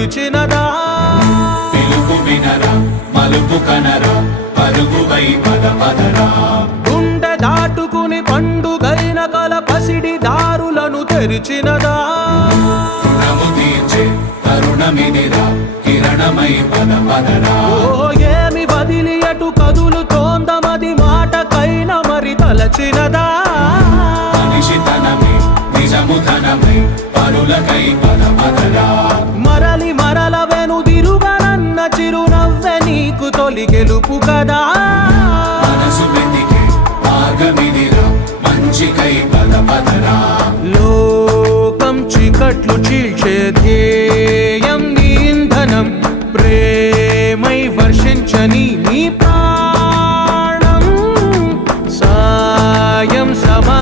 పిలిచినదా పిలుపు వినరా మలుపు కనరా పరుగువై పద పదరా గుండె దాటుకుని పండుగైన కల పసిడి దారులను తెరిచినదా రుణము తీర్చే తరుణమిదిరా కిరణమై పద పదరా ఓ ఏమి వదిలి అటు కదులుతోందమది మాటకైన మరి తలచినదా మనిషితనమే నిజముధనమై పరులకై పద పదరా మరలి మరల వెనుదిరుగనన్న చిరునవ్వె నీకు తొలి గెలుపు కదా మనసు వెతికే మార్గమిదిరా మంచికై పద పదరా లోకం చీకట్లు చీల్చే